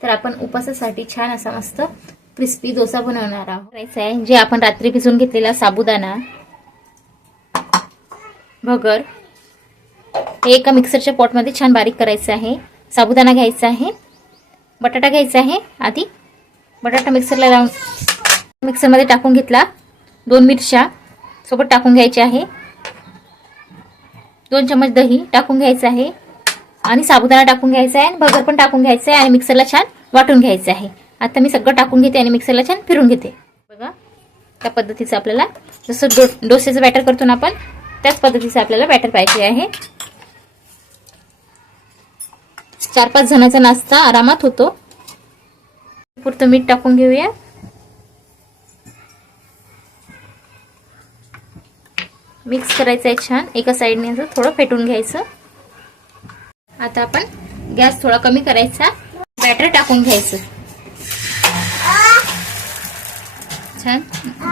तर आपण उपवासासाठी छान असा मस्त क्रिस्पी डोसा बनवणार आहोत. करायचं आहे जे आपण रात्री भिजवून घेतलेला साबुदाणा, भगर हे एका मिक्सरच्या पॉटमध्ये छान बारीक करायचं आहे. साबुदाणा घ्यायचा आहे, बटाटा घ्यायचा आहे. आधी बटाटा मिक्सरला लावून मिक्सरमध्ये टाकून घेतला. 2 मिरच्या सोबत टाकून घ्यायच्या आहे. 2 चम्मच दही टाकून घ्यायचं आहे आणि साबुदाणा टाकून घ्यायचा आहे आणि भगर पण टाकून घ्यायचं आहे आणि मिक्सरला छान वाटून घ्यायचं आहे. आता मी सगळं टाकून घेते आणि मिक्सरला छान फिरून घेते. बघा त्या पद्धतीचं आपल्याला जसं डोसेचं बॅटर करतो ना आपण त्याच पद्धतीचं आपल्याला बॅटर पाहिजे आहे. 4-5 जणांचा नाश्ता आरामात होतो. पुरतं मीठ टाकून घेऊया. मिक्स करायचं आहे छान. एका साईडने असं थोडं फेटून घ्यायचं. आता आपण गॅस थोडा कमी करायचा. बॅटर टाकून घ्यायचं छान.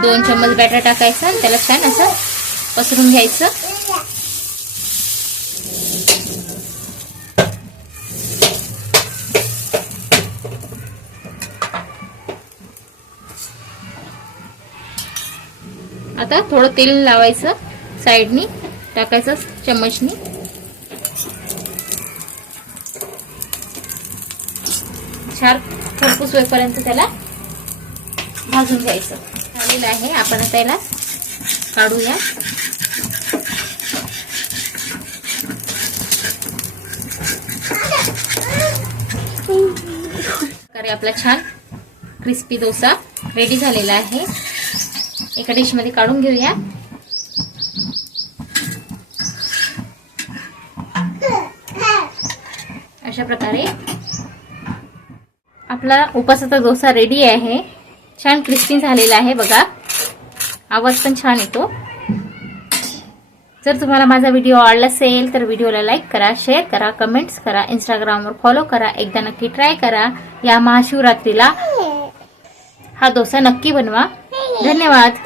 2 चम्मच बॅटर टाकायचं आणि त्याला छान असं पसरून घ्यायचं. आता थोडं तेल लावायचं, साईडनी टाकायचं चम्मचनी. छान खरपूस होईपर्यंत त्याला भाजून घ्यायचं. झालेलं आहे. आपण आता याला काढूया. प्रकारे आपला छान क्रिस्पी डोसा रेडी झालेला आहे. एका डिश मध्ये काढून घेऊया. अशा प्रकारे आपला उपासाचा डोसा रेडी आहे. छान क्रिस्पी झालेला आहे. बघा आवाज पण छान येतो. जर तुम्हाला माझा व्हिडिओ आवडला असेल तर व्हिडिओला लाईक करा, शेअर करा, कमेंट्स करा, इंस्टाग्रामवर फॉलो करा. एकदा नक्की ट्राय करा. या महाशिवरात्रीला हा डोसा नक्की बनवा. धन्यवाद.